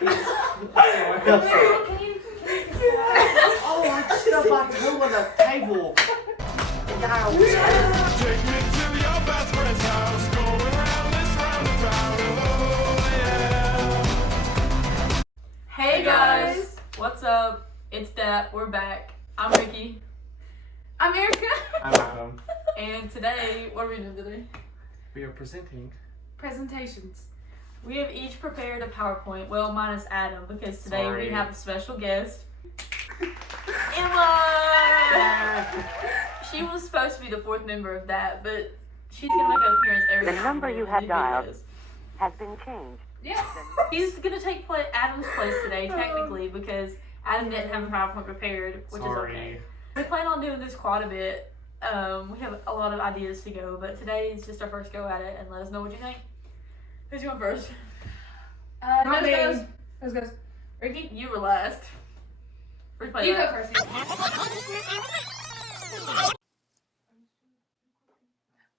Oh, I stubbed my toe on the table. Take me to your best friend's house, going round this roundabout. Oh yeah. Hey guys, what's up? It's Dap. We're back. I'm Ricki. I'm Erika. I'm Adam. And today, what are we doing today? We are presenting Presentations. We have each prepared a PowerPoint. Well, minus Adam, because today Sorry. we have a special guest. Emma! She was supposed to be the fourth member of that, but she's gonna make an appearance every The time number we do you have these dialed videos. has been changed. Yeah. He's gonna take Adam's place today, technically, because Adam didn't have a PowerPoint prepared, which is okay. We plan on doing this quite a bit. We have a lot of ideas to go, but today is just our first go at it, and let us know what you think. Who's going first? Not me. goes. Let's go. Ricki, you were last. Replay You that. go first.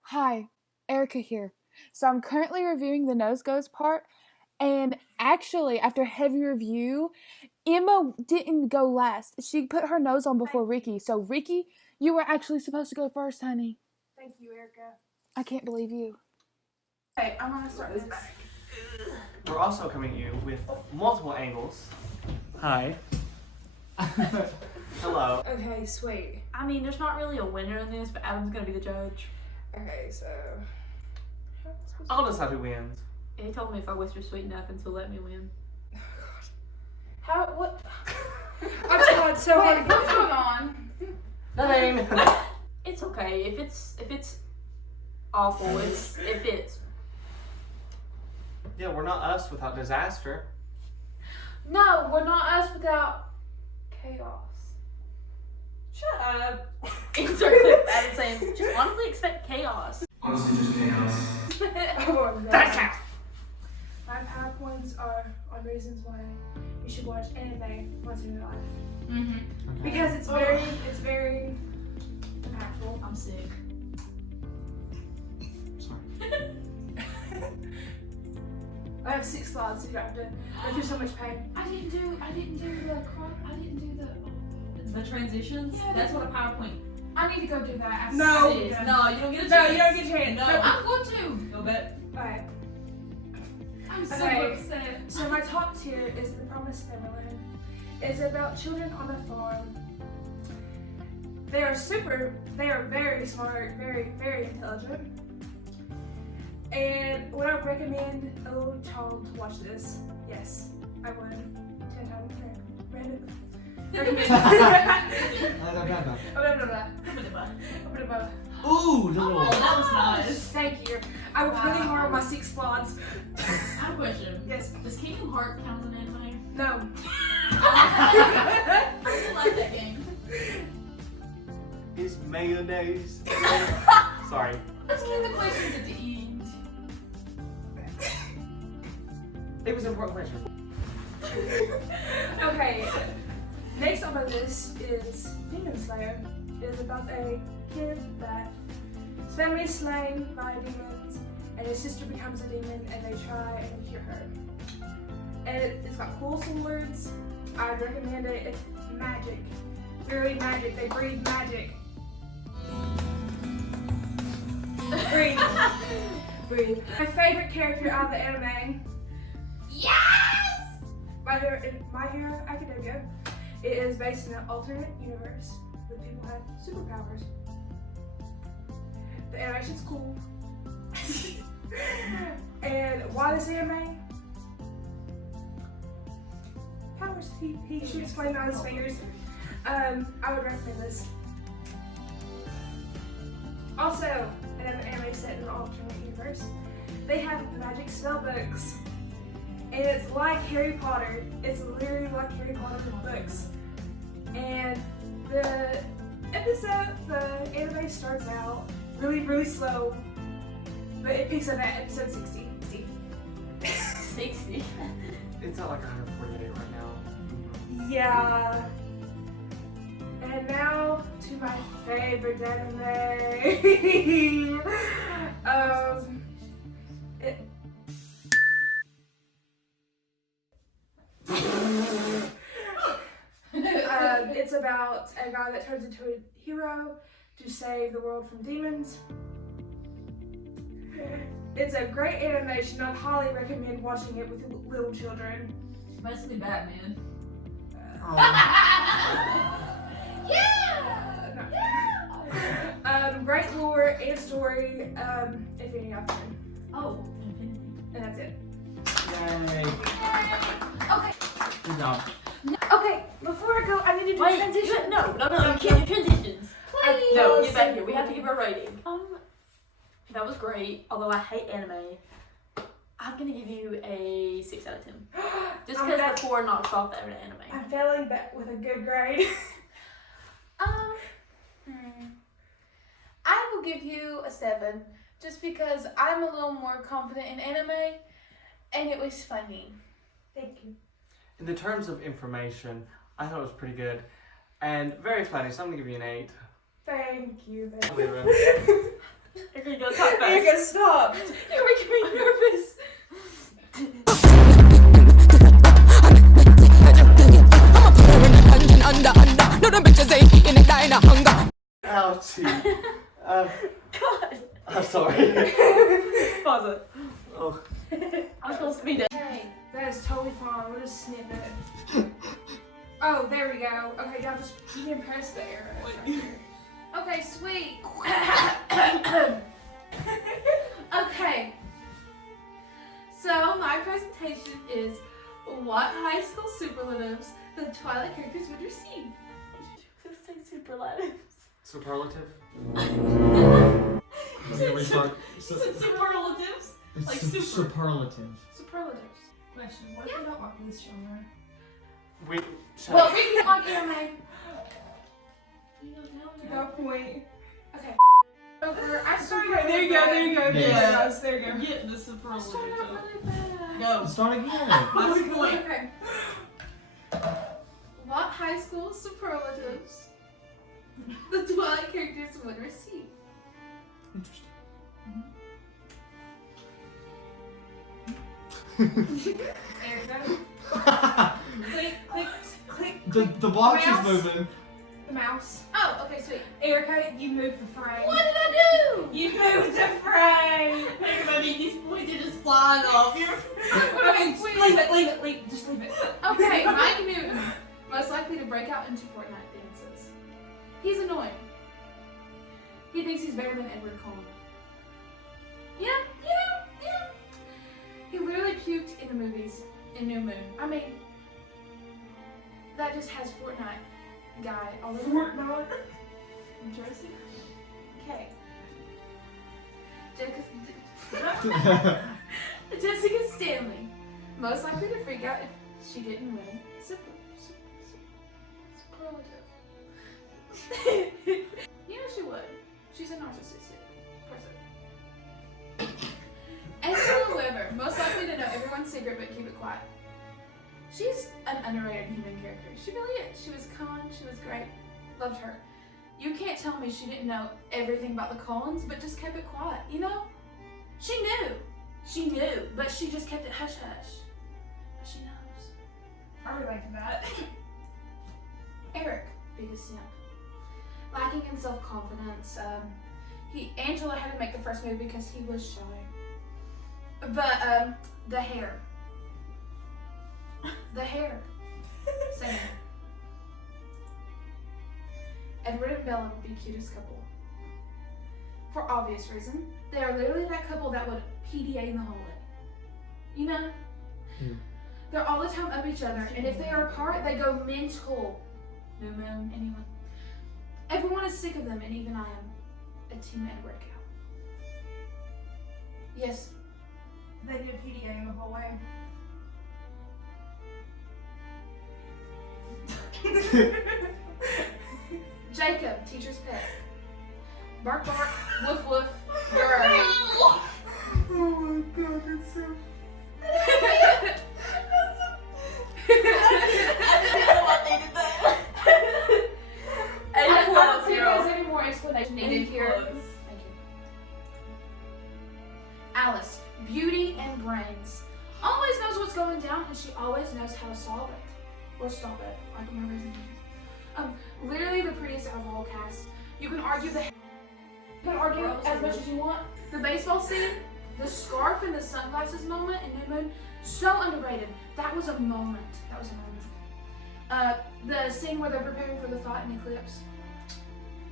Hi, Erika here. So I'm currently reviewing the nose goes part, and actually, after heavy review, Emma didn't go last. She put her nose on before Ricki. So Ricki, you were actually supposed to go first, honey. Thank you, Erika. I can't believe you. Okay, I'm gonna start this back. We're also coming at you with multiple angles. Hi. Hello. Okay, sweet. I mean, there's not really a winner in this, but Adam's gonna be the judge. Okay, so. I'll decide who wins. And he told me if I whisper sweet nothings, he'll let me win. How? What? I'm trying so hard. What's going on? Nothing. It's okay. If it's awful, it fits. Yeah, we're not us without disaster. No, we're not us without chaos. Shut up. Insert clip Adam saying, just honestly expect chaos. Honestly, just chaos. Oh, no. That's it. My PowerPoints are on reasons why you should watch anime once in your life. Mm-hmm. Because it's very impactful. I'm sick. Sorry. I have 6 slides, so you don't have to go through so much pain. I didn't do The transitions? Yeah, That's what a PowerPoint I need to go do that. After No, this. no, you don't get a chance. No, you don't get a chance. No, No. I'm going to. No bet. Alright. I'm so Okay. upset. So my top tier is The Promised Neverland. It's about children on a farm. They are very smart, very intelligent. And would I recommend a little child to watch this? Yes, I would. 10 times recommend. Ooh, Oh, that was nice. Thank you. I worked really hard on my 6 slides. I have a question. Yes. Does Kingdom Hearts count as an anime? No. I really like that game. It's mayonnaise. Sorry. Let's keep the questions at the end. It was an important question. Okay. Next on my list is Demon Slayer. It is about a kid that his family is slain by demons, and his sister becomes a demon, and they try and cure her. And it's got cool swords. I'd recommend it. It's magic. Literally magic. They breathe magic. Breathe. Breathe. My favorite character out of the anime. Yes! My Hero Academia. It is based in an alternate universe where people have superpowers. The animation's cool. And why this anime? Powers. He shoots flame out of his fingers. I would recommend this. Also, another anime set in an alternate universe. They have magic spell books. And it's like Harry Potter. It's literally like Harry Potter with books. And the anime starts out really slow, but it picks up at episode 60. 60. It's at like 148 right now. Yeah. And now to my favorite anime. It's about a guy that turns into a hero to save the world from demons. It's a great animation. I'd highly recommend watching it with little children. It's basically Batman. Great lore and story, if any of them. Oh. And that's it. Yay. Okay. Good job. Okay, before I go, I need to do transition. No, you can't do transitions. Please. No, get back here. We have to give her a rating. That was great, although I hate anime. I'm gonna give you a 6 out of 10. Just because the 4 knocks off the anime. I'm failing, but with a good grade. I will give you a 7, just because I'm a little more confident in anime, and it was funny. Thank you. In the terms of information, I thought it was pretty good and very funny, so I'm gonna give you an 8. Thank you. I'll leave it. You're gonna go talk fast. Erika, stop. You're making me nervous. Ouchie. God. I'm sorry. Pause it. Oh. I'm supposed to be dead. Hey, that is totally fine. We'll just snip it. Oh, there we go. Okay, y'all just you can press the arrow. Right here. Okay, sweet. Okay. So my presentation is what high school superlatives the Twilight characters would receive. Just say superlatives. Superlative? You said superlatives? It's Like super. superlative. Superlatives. Question: what if you don't like this genre? We Well, we can like anime. No point. Okay. Over. I started. Okay, there you go. There you go. Yes. Guys, there you go. Get the I superlatives. started out really bad. Go. Start again. That's the point. Okay. What high school superlatives the Twilight characters would receive? Interesting. Erika, click. The box Mouse. is moving. The mouse. Oh, okay, sweet. Erika, you moved the frame. What did I do? You moved the frame. I mean, these points are just flying off. Okay, leave it. Just leave it. Okay, Mike Newton, most likely to break out into Fortnite dances. He's annoying. He thinks he's better than Edward Cullen. Yeah. He literally puked in the movies in New Moon. I mean, that just has Fortnite guy all over. Fortnite. Jersey. Okay. Jessica Stanley, most likely to freak out if she didn't win. Superlative. You know she would. She's a narcissistic person. Angela Weber, most likely to know everyone's secret but keep it quiet. She's an underrated human character. She really is. She was kind. She was great. Loved her. You can't tell me she didn't know everything about the Collins, but just kept it quiet. You know? She knew, but she just kept it hush hush. But she knows. I relate to that. Eric, biggest simp. Lacking in self-confidence. Angela had to make the first move because he was shy. But, the hair. Same. Edward and Bella would be cutest couple. For obvious reason. They are literally that couple that would PDA in the hallway. You know? Yeah. They're all the time up each other, and if they are apart, they go mental. New Moon, anyone. Everyone is sick of them, and even I am a Team Edward cow. Yes. They did PDA in the hallway. Jacob, teacher's pet. Bark bark, woof woof, grr. Oh my god, that's so. I don't think there's any more explanation needed here. Close. Thank you. Alice, beauty and brains. Always knows what's going down, and she always knows how to solve it. Or stop it, like my reason. Literally the prettiest out of the whole cast. You can argue as much as you want. The baseball scene, the scarf and the sunglasses moment in New Moon, so underrated. That was a moment. The scene where they're preparing for the fight in Eclipse.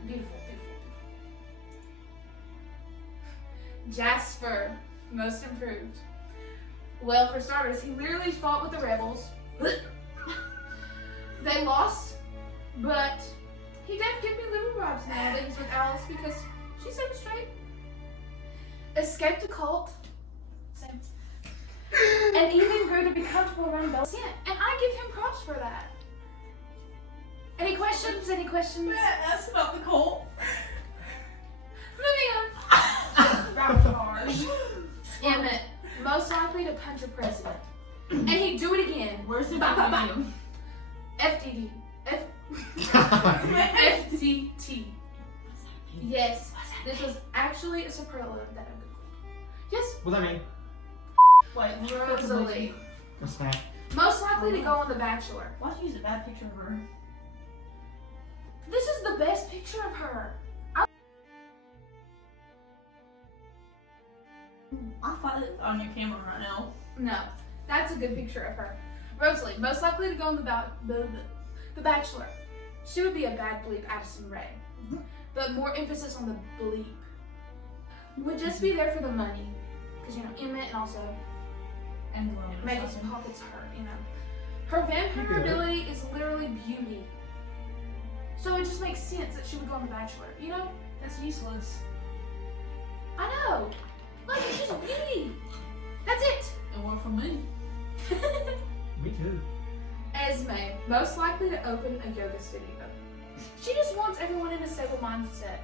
Beautiful. Jasper, most improved. Well, for starters, he literally fought with the rebels. They lost, but he did give me little vibes now that he's with Alice because she set him straight. Escaped a cult. Same. And even grew to be comfortable around Bella. And I give him props for that. Any questions? That's not the cult. Moving on. Emmett, most likely to punch a president. And he'd do it again. Where's the video? FDD. FDT. Yes, this was actually a superlative that I googled. Yes, What does that mean? Wait, Rosalie. What's that? Most likely to go on The Bachelor. Why'd you use a bad picture of her? This is the best picture of her. I'll find it on your camera right now. No, that's a good picture of her. Rosalie, most likely to go on the Bachelor. She would be a bad bleep Addison Rae. But more emphasis on the bleep. Would just be there for the money. Because, Emmett and also make his pockets hurt, Her vampire ability is literally beauty. So it just makes sense that she would go on The Bachelor, That's useless. I know. Look, it's just beauty. That's it. It worked for me. Me too. Esme, most likely to open a yoga studio. She just wants everyone in a stable mindset.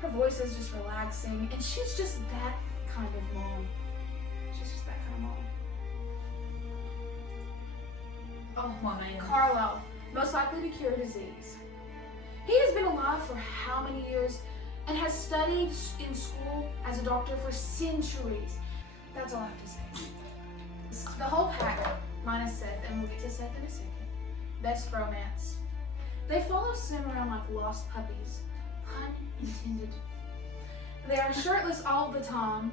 Her voice is just relaxing, and she's just that kind of mom. She's just that kind of mom. Oh my man. Carlisle, most likely to cure disease. He has been alive for how many years and has studied in school as a doctor for centuries. That's all I have to say. The whole pack, minus Seth, and we'll get to Seth in a second. Best romance. They follow Sim around like lost puppies. Pun intended. They are shirtless all the time.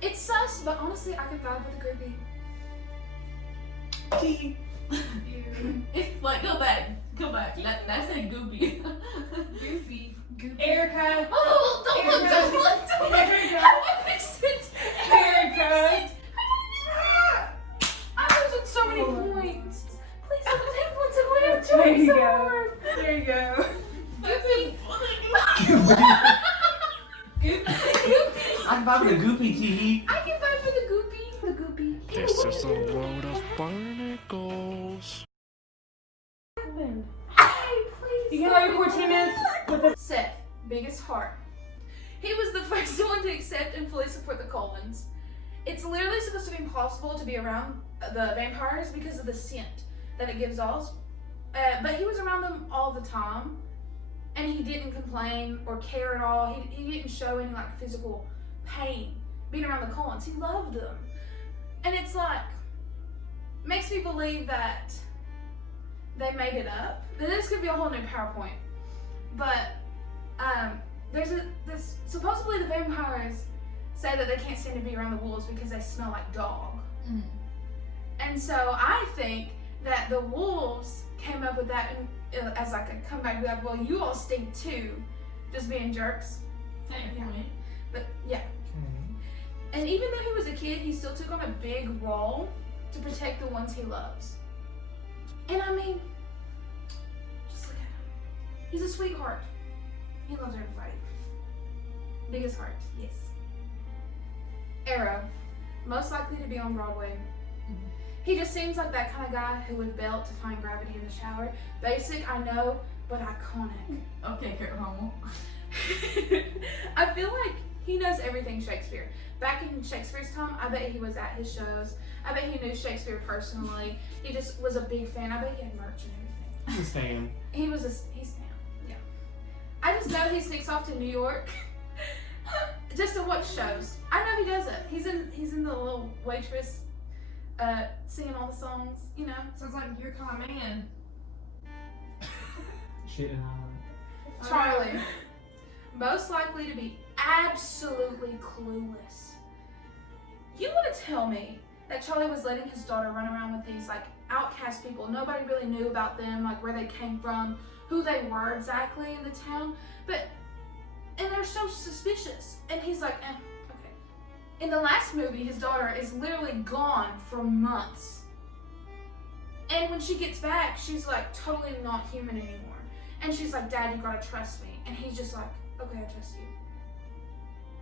It's sus, but honestly, I could vibe with a groupie. It's like, go back. That's a goopy. Goofy. Erica. Oh, don't look. Erika. I fixed it. Erika. I'm losing so many points. Please don't take points away. I'm There trying you so go. hard. There you go. Goofy. I'm vibing the goopy TV. I can fight for the goopy. The goopy. This is the world of barnacles. Hey, please. You can have your 14 minutes with the Seth, biggest heart. He was the first one to accept and fully support the Colvins. It's literally supposed to be impossible to be around the vampires because of the scent that it gives off. But he was around them all the time, and he didn't complain or care at all. He didn't show any physical pain being around the Colvins. He loved them, and it's makes me believe that they made it up. This could be a whole new PowerPoint, but there's this supposedly the vampires say that they can't stand to be around the wolves because they smell like dog. And so I think that the wolves came up with that as a comeback, be like, well, you all stink too, just being jerks. Yeah. But yeah. And even though he was a kid, he still took on a big role to protect the ones he loves. And I mean, just look at him. He's a sweetheart. He loves everybody. Biggest heart, yes. Arrow, most likely to be on Broadway. He just seems like that kind of guy who would belt to find gravity in the shower. Basic, I know, but iconic. Okay, Kurt Homo. I feel like he knows everything Shakespeare. Back in Shakespeare's time, I bet he was at his shows. I bet he knew Shakespeare personally. He just was a big fan. I bet he had merch and everything. He's staying. He's Stan, yeah. I just know he sneaks off to New York just to watch shows. I know he does it. He's in the little waitress, singing all the songs, Sounds like your kind of man. Shit and Charlie. Most likely to be absolutely clueless. You want to tell me that Charlie was letting his daughter run around with these like outcast people? Nobody really knew about them, like where they came from, who they were exactly in the town. And they're so suspicious. And he's like, okay. In the last movie, his daughter is literally gone for months. And when she gets back, she's like totally not human anymore. And she's like, Dad, you gotta trust me. And he's just like, okay, I trust you.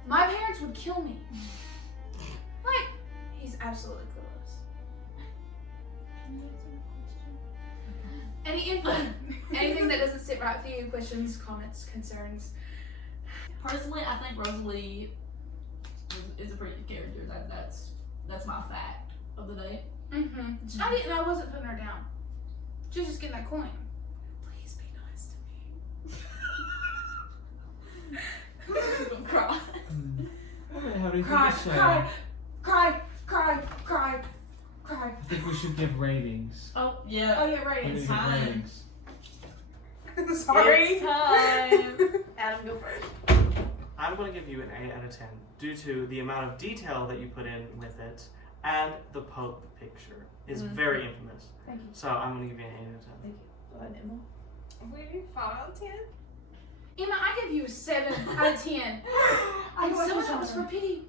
My parents would kill me. Like, he's absolutely clueless. Any input? Anything that doesn't sit right for you? Questions, comments, concerns? Personally, I think Rosalie is a pretty good character. That's my fact of the day. Mm-hmm. I wasn't putting her down. She was just getting that coin. Please be nice to me. I'm gonna cry. I don't have anything Cry, to say. cry. I think we should give ratings. Oh yeah. Oh yeah, We right. need to give time. ratings. Sorry. It's time. Adam, go first. I'm going to give you an 8 out of 10 due to the amount of detail that you put in with it, and the Pope picture is very infamous. Thank you. So I'm going to give you an 8 out of 10. Go ahead, Emma. We do 5 out of 10. Emma, I give you a 7 out of 10. And some of that was for pity.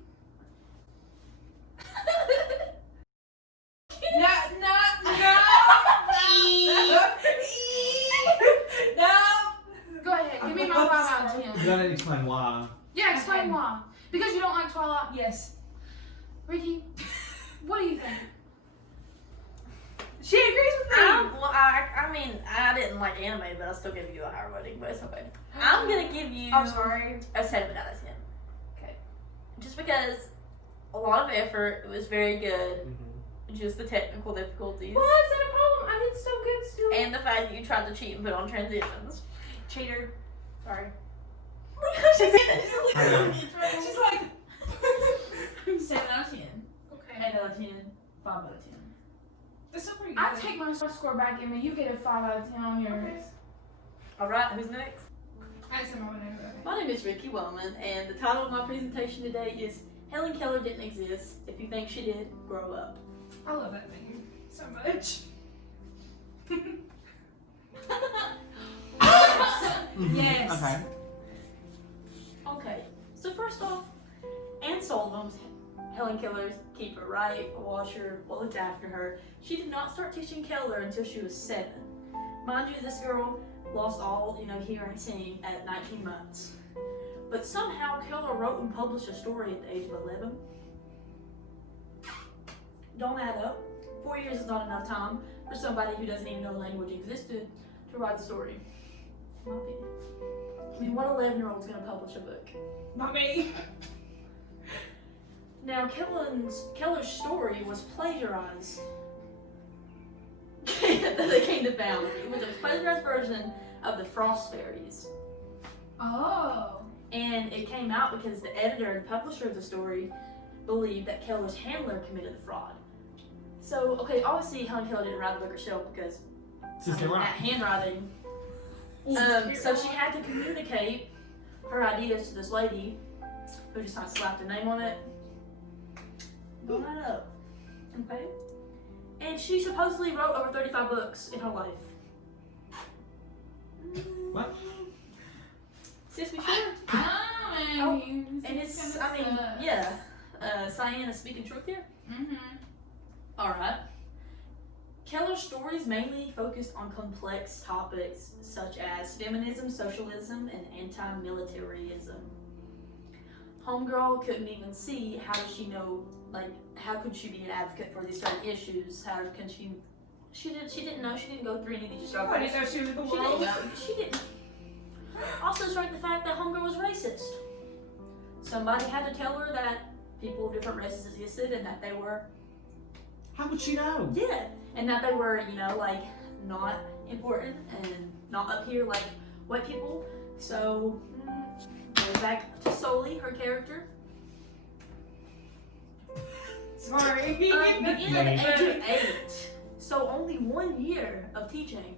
No. Go ahead, give me my 5 out of 10. You gotta explain why. Yeah, explain why. Because you don't like Twilight? Yes. Ricki, what do you think? She agrees with me. Well, I mean, I didn't like anime, but I'll still give you a higher rating, but it's okay. I'm gonna give you I'm sorry. a 7 out of 10. Okay. Just because a lot of effort, it was very good. Mm-hmm. Just the technical difficulties. Well, is that a problem? I did so good still. And the fact that you tried to cheat and put on transitions. Cheater. Sorry. She's like, 7 out of 10. Okay. 8 out of 10, 5 out of 10. That's still pretty good. I take my score back, Emma. You get a 5 out of 10 on yours. Alright, who's next? I said my name. Okay. My name is Ricki Wellman, and the title of my presentation today is Helen Keller Didn't Exist. If you think she did, grow up. I love that thing so much. Yes. Okay. Okay, so first off, Anne Sullivan's Helen Keller's keeper, right? A washer, what looked after her. She did not start teaching Keller until she was 7. Mind you, this girl lost all, hearing and seeing at 19 months. But somehow Keller wrote and published a story at the age of 11. Don't add up. 4 years is not enough time for somebody who doesn't even know language existed to write a story. In my opinion. I mean, what 11-year-old's gonna publish a book? Not me. Now, Keller's story was plagiarized. That they came to found. It was a plagiarized version of the Frost Fairies. Oh. And it came out because the editor and publisher of the story believed that Keller's handler committed the fraud. So, okay, obviously Helen Keller didn't write the book herself because Sister that Rock. handwriting. So she had to communicate her ideas to this lady who just kind of slapped a name on it. Don't add up. Okay? And she supposedly wrote over 35 books in her life. What? Sis, we sure? Oh, And it's, Cyan is speaking truth here? Mm-hmm. Alright. Keller's stories mainly focused on complex topics such as feminism, socialism, and anti-militarism. Homegirl couldn't even see how does she know, how could she be an advocate for these certain issues? How can she didn't know, she didn't go through any of these struggles. I didn't know she was in the She didn't world. know, she didn't. Also, it's right the fact that Homegirl was racist. Somebody had to tell her that people of different races existed and that they were, How would she know? and that they were, not important and not up here like white people. So, goes back to Soli, her character. Sorry. Beginning at the age of 8, so only 1 year of teaching.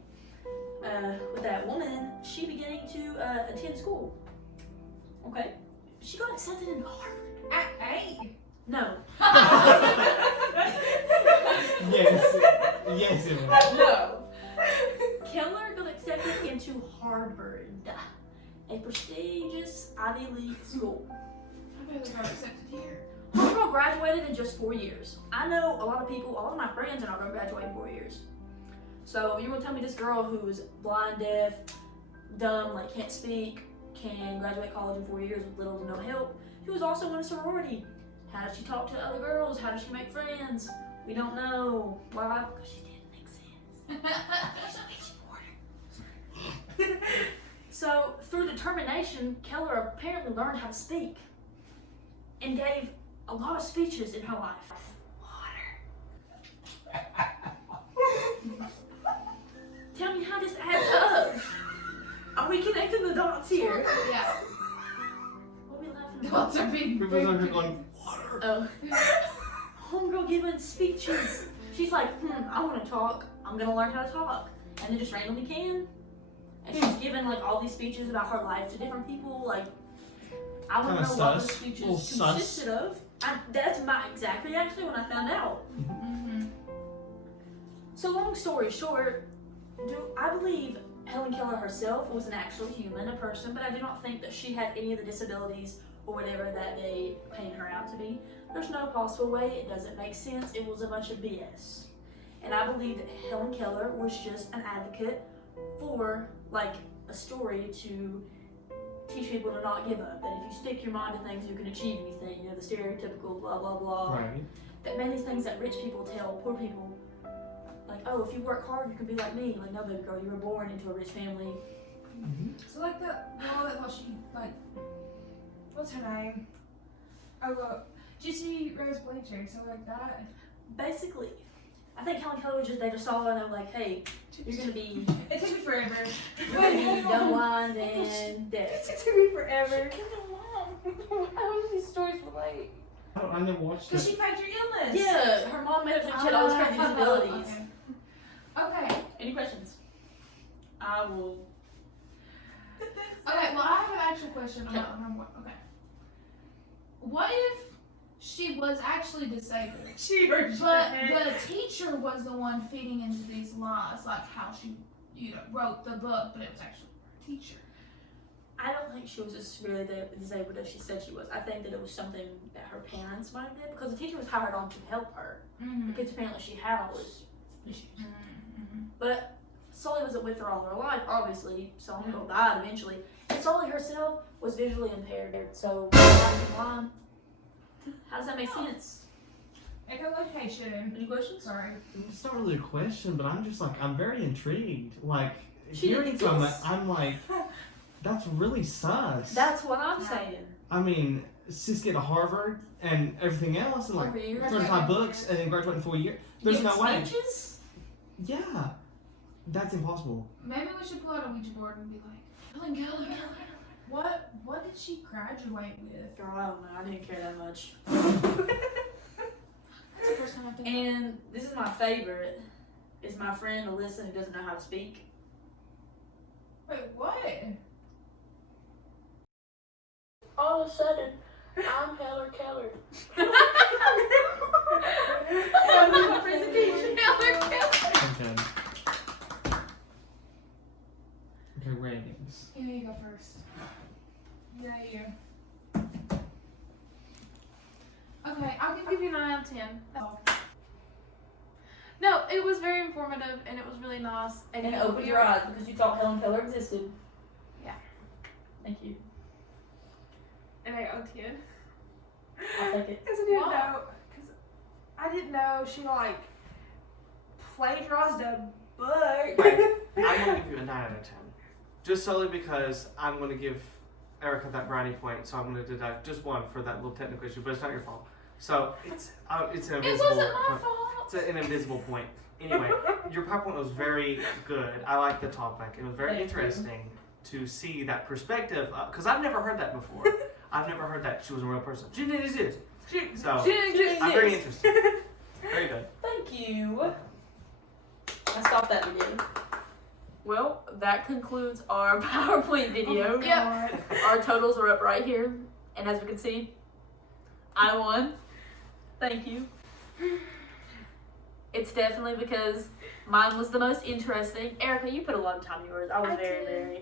with that woman, she beginning to attend school. Okay? She got accepted into Harvard. At 8. No. Yes. Yes, it was. No. Keller got accepted into Harvard, a prestigious Ivy League school. I barely got accepted here. My girl graduated in just 4 years. I know a lot of people, a lot of my friends are not going to graduate in 4 years. So you're going to tell me this girl who's blind, deaf, dumb, like can't speak, can graduate college in 4 years with little to no help, who was also in a sorority. How does she talk to other girls? How does she make friends? We don't know. Why? Because she didn't make sense. So through determination, Keller apparently learned how to speak and gave a lot of speeches in her life. Tell me how this adds up. Are we connecting the dots here? Yeah. What are we laughing The about? dots are being People's over here going, Oh. Homegirl giving speeches. She's like, I want to talk. I'm going to learn how to talk. And then just randomly can. And she's giving like all these speeches about her life to different people. Like, I want to know Kinda what the sus. speeches Little sus. consisted of. That's my exact reaction when I found out. Mm-hmm. So long story short, I believe Helen Keller herself was an actual human, a person, but I do not think that she had any of the disabilities or whatever that they paint her out to be. There's no possible way. It doesn't make sense. It was a bunch of BS. And I believe that Helen Keller was just an advocate for like a story to teach people to not give up. That if you stick your mind to things, you can achieve anything. You know, the stereotypical blah blah blah. right. That many things that rich people tell poor people, like, oh, if you work hard, you can be like me. Like, no, baby girl, you were born into a rich family. So like the girl that thought she like, what's her name? Oh look, did you see Rose Blanchard? So like that. Basically, I think Helen Keller was just, they just saw her and they were like, hey, you're gonna be, It took me forever. you're gonna be dumb, blind, and deaf. It took me forever. How do these stories relate? I never watched Cause it. she faked your illness. Yeah, her mom made her think she had all these crazy disabilities. Okay. Any questions? I will. Okay, well, I have an actual question. Okay. Okay. What if she was actually disabled, She hurt but the teacher was the one feeding into these lies, like how she, wrote the book, but it was actually her teacher. I don't think she was as really disabled as she said she was. I think that it was something that her parents might have did because the teacher was hired on to help her. Mm-hmm. Because apparently she had all those issues. Mm-hmm. But Sully wasn't with her all her life, obviously. So Homegirl died eventually. And Sully herself was visually impaired. So, blind. How does that make sense? Echolocation. Any questions? Sorry. It's not really a question, but I'm just like, I'm very intrigued. Like, She hearing didn't from it, exist. I'm like, that's really sus. That's what I'm saying. I mean, sis get to Harvard and everything else, and like 4 years. 35 books, and then graduate in 4 years. There's Give no way. speeches? Yeah, that's impossible. Maybe we should pull out a Ouija board and be like, Helen Keller. What did she graduate with? Girl, I don't know. I didn't care that much. That's the first time I've done And this is my favorite. Is my friend Alyssa who doesn't know how to speak. Wait, what? All of a sudden, I'm Helen Keller. That was my presentation. Helen Keller. Okay. Okay, ratings. Yeah, you go first. Yeah, you. Okay, I'll give you a 9 out of 10. No, it was very informative and it was really nice. And it opened your eyes because you thought Helen Keller existed. Yeah. Thank you. And I out of 10. I'll take it. It's a good Wow. note. Cause I didn't know she like plagiarized a book. I'm going to give you a 9 out of 10. Just solely because I'm going to give Erika that brownie point, so I'm going to deduct just 1 for that little technical issue, but it's not your fault. So it's an It invisible. wasn't my fault. It's an invisible point. Anyway, your PowerPoint was very good. I liked the topic. It was very Thank you. interesting to see that perspective, because I've never heard that before. I've never heard that she was a real person. She didn't exist. So She didn't I'm very exist. interested. Very good. Thank you. I stopped that video. Well, that concludes our PowerPoint video. Yep. Our totals are up right here. And as we can see, I won. Thank you. It's definitely because mine was the most interesting. Erika, you put a lot of time in yours. I was I very, did. very.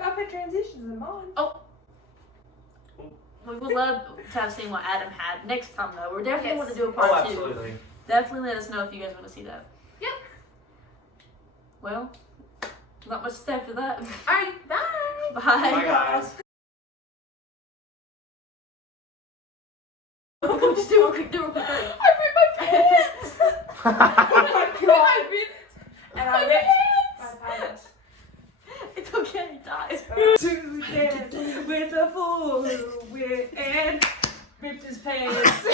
I put transitions in mine. We would love to have seen what Adam had next time, though. We're definitely Yes. want to do a Oh, part 2. absolutely. Definitely let us know if you guys want to see that. Yep. Well, not much to say after that. Alright, bye. Bye. Bye, guys. Just do a quick. I ripped my pants! Oh my god! And I ripped my pants. It's okay, guys. To dance with a fool who went and ripped his pants.